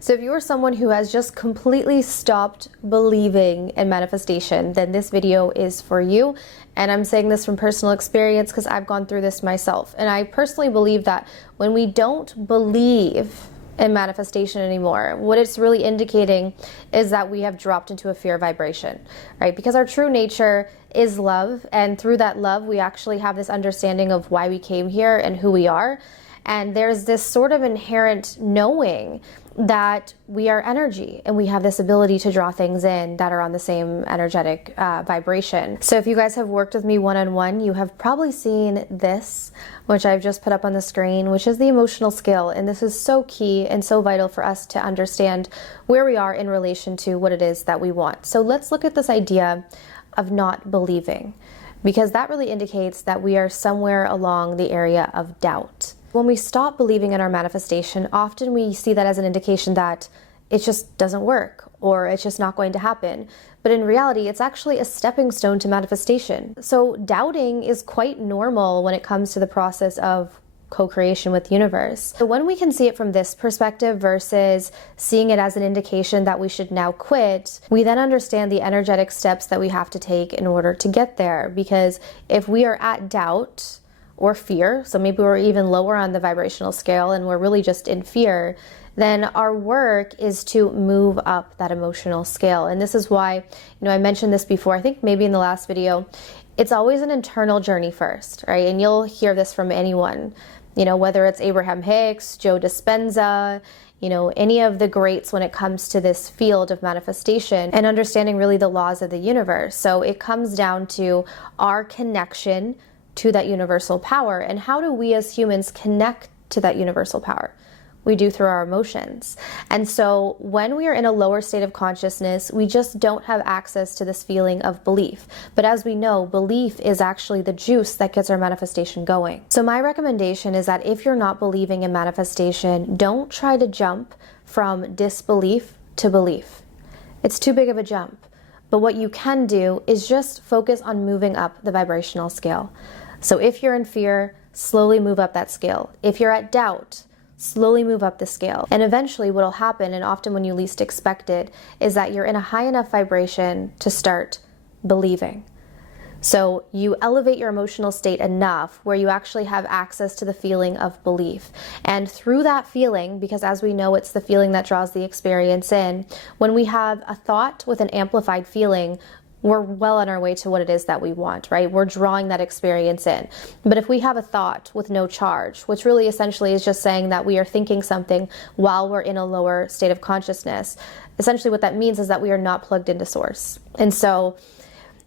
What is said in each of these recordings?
So if you are someone who has just completely stopped believing in manifestation, then this video is for you. And I'm saying this from personal experience because I've gone through this myself. And I personally believe that when we don't believe in manifestation anymore, what it's really indicating is that we have dropped into a fear vibration, right? Because our true nature is love. And through that love, we actually have this understanding of why we came here and who we are. And there's this sort of inherent knowing that we are energy and we have this ability to draw things in that are on the same energetic vibration. So if you guys have worked with me one-on-one, you have probably seen this, which I've just put up on the screen, which is the emotional scale. And this is so key and so vital for us to understand where we are in relation to what it is that we want. So let's look at this idea of not believing, because that really indicates that we are somewhere along the area of doubt. When we stop believing in our manifestation, often we see that as an indication that it just doesn't work or it's just not going to happen. But in reality, it's actually a stepping stone to manifestation. So doubting is quite normal when it comes to the process of co-creation with the universe. So when we can see it from this perspective versus seeing it as an indication that we should now quit, we then understand the energetic steps that we have to take in order to get there. Because if we are at doubt or fear, so maybe we're even lower on the vibrational scale and we're really just in fear, then our work is to move up that emotional scale. And this is why, I mentioned this before, I think maybe in the last video, it's always an internal journey first, right? And you'll hear this from anyone, whether it's Abraham Hicks, Joe Dispenza, any of the greats when it comes to this field of manifestation and understanding really the laws of the universe. So it comes down to our connection to that universal power. And how do we as humans connect to that universal power? We do through our emotions. And so when we are in a lower state of consciousness, we just don't have access to this feeling of belief. But as we know, belief is actually the juice that gets our manifestation going. So my recommendation is that if you're not believing in manifestation, don't try to jump from disbelief to belief. It's too big of a jump. But what you can do is just focus on moving up the vibrational scale. So if you're in fear, slowly move up that scale. If you're at doubt, slowly move up the scale. And eventually what will happen, and often when you least expect it, is that you're in a high enough vibration to start believing. So you elevate your emotional state enough where you actually have access to the feeling of belief. And through that feeling, because as we know, it's the feeling that draws the experience in, when we have a thought with an amplified feeling, we're well on our way to what it is that we want, right? We're drawing that experience in. But if we have a thought with no charge, which really essentially is just saying that we are thinking something while we're in a lower state of consciousness, essentially what that means is that we are not plugged into source. And so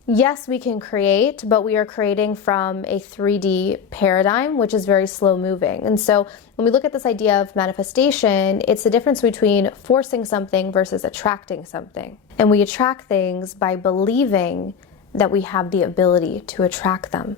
yes, we can create, but we are creating from a 3D paradigm, which is very slow moving. And so when we look at this idea of manifestation, it's the difference between forcing something versus attracting something. And we attract things by believing that we have the ability to attract them.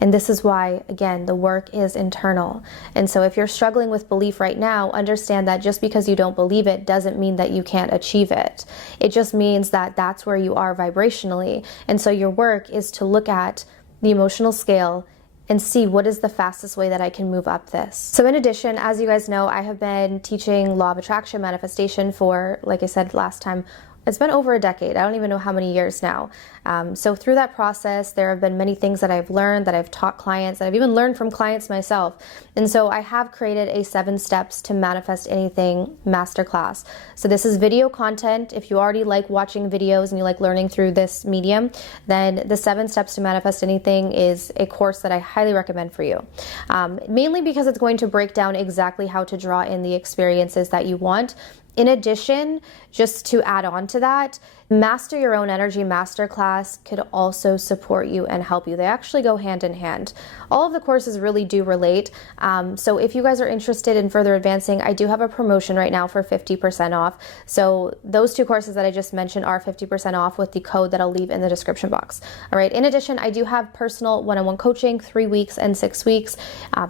And this is why, again, the work is internal. And so if you're struggling with belief right now, understand that just because you don't believe it doesn't mean that you can't achieve it. It just means that that's where you are vibrationally. And so your work is to look at the emotional scale and see what is the fastest way that I can move up this. So in addition, as you guys know, I have been teaching law of attraction manifestation for, like I said last time, it's been over a decade. I don't even know how many years now. So through that process, there have been many things that I've learned, that I've taught clients, that I've even learned from clients myself. And so I have created a 7 steps to manifest anything masterclass. So this is video content. If you already like watching videos and you like learning through this medium, then the 7 steps to manifest anything is a course that I highly recommend for you. Mainly because it's going to break down exactly how to draw in the experiences that you want. In addition, just to add on to that, Master Your Own Energy Masterclass could also support you and help you. They actually go hand in hand. All of the courses really do relate. So if you guys are interested in further advancing, I do have a promotion right now for 50% off. So those 2 courses that I just mentioned are 50% off with the code that I'll leave in the description box. All right. In addition, I do have personal one-on-one coaching, 3 weeks and 6 weeks.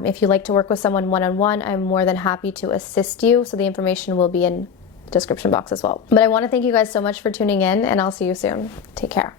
If you like to work with someone one-on-one, I'm more than happy to assist you. So the information will be in description box as well. But I want to thank you guys so much for tuning in, and I'll see you soon. Take care.